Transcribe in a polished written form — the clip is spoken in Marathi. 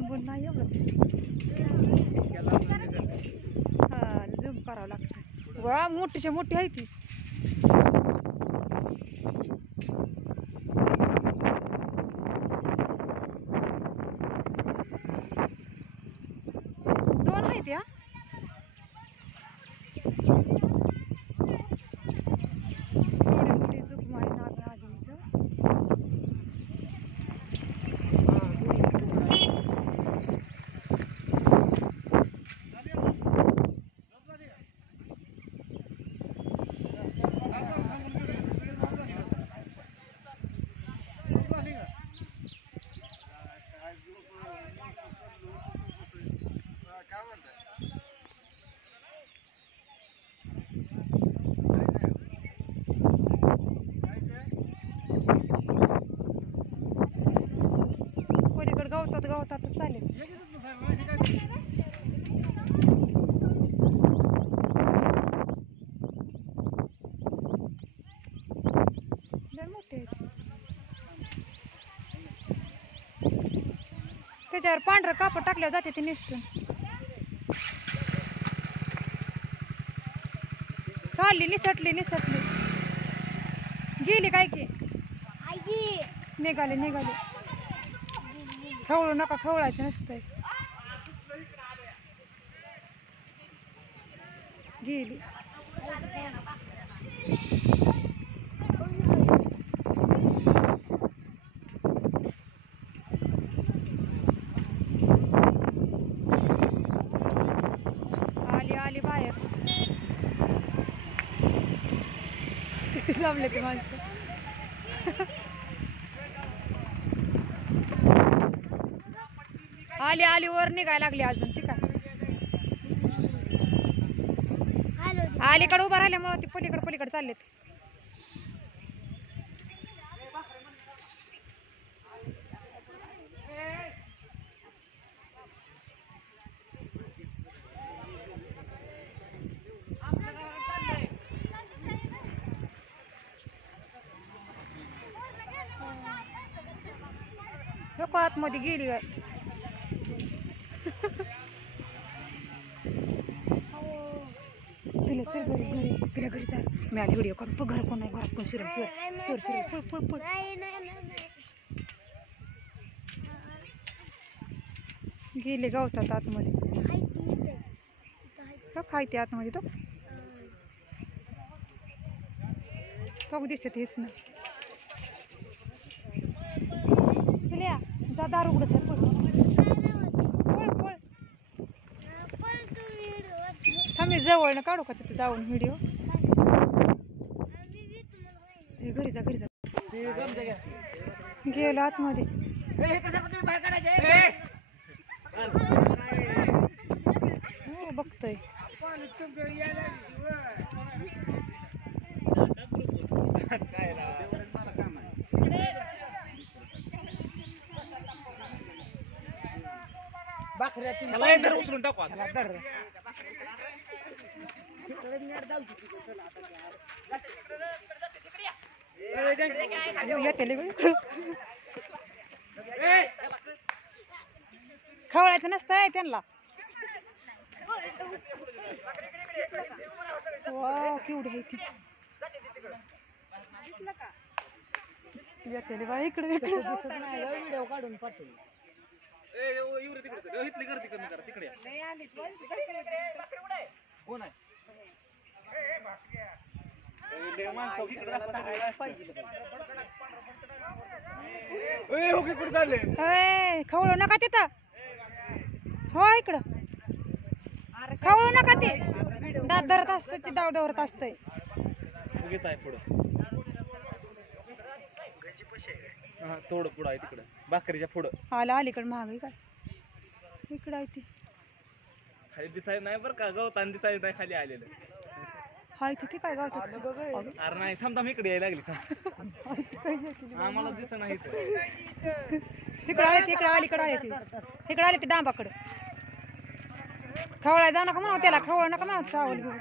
लांबून नाही एवढं हा झूम करावं लागतं वा मोठीच्या मोठी आहे ती दोन आहेत या एवढी मोठी जुकम आहे नागनागिनीचं गवतात गवतातच चालेल लय मोठे आहेत त्याच्यावर पांढरं कापड टाकल्या जाते ते निसटून चालली निसटली निसटली गेली काय की निघाले निघाले खवळू नका खवळायचं नसतंय गेली आली आली बाहेर किती जमले ते माणसं आली आली वर निघायला लागली अजून ती काय अलीकडे उभा राहिल्यामुळे ती पलीकडे चाललेत नको आतमध्ये गेली काय पिल्या चल घरी घरी पिल्या घरी चाल मी आली व्हिडिओ काढून घर कोण नाही घरात कोण शिरल चोर चोर शिरल पळ पळ पळ गेले गवतात आतमध्ये खायते आतमध्ये तो दिसत हेच ना पिल्या जा दार उघडत आहे पळ पळ थांबे जवळ काढू का तिथे जाऊन व्हिडिओ घरी जा गेलो आतमध्ये हो बघतोय उचलून टाकू खवळायचं नसतंय त्यांना वा केवढी आहे ती येते बा इकडे व्हिडिओ काढून पाठवू इथली गर्दी कमी करा तिकडे कोण आहे खवळू नका तिथं हो इकडं खवळू नका ते दात धरत असत ते डाव धरत असतंय थोडं पुढं आहे तिकडं भाकरीच्या पुढं आला अलीकडं महागाई काय इकडं आहे ती खाली दिसायला नाही बरं का गवतान दिसायला नाही खाली आलेलं हाय तिथे काय गावतात अरे नाही थांब इकडे यायला लागली का आम्हाला दिसत नाही तिकडे आले तिकडे अलीकडे आले तिकडे आले ते डांबाकडे खवळाय जाऊ नका म्हणा त्याला खवळ नका म्हणा चावल घेऊ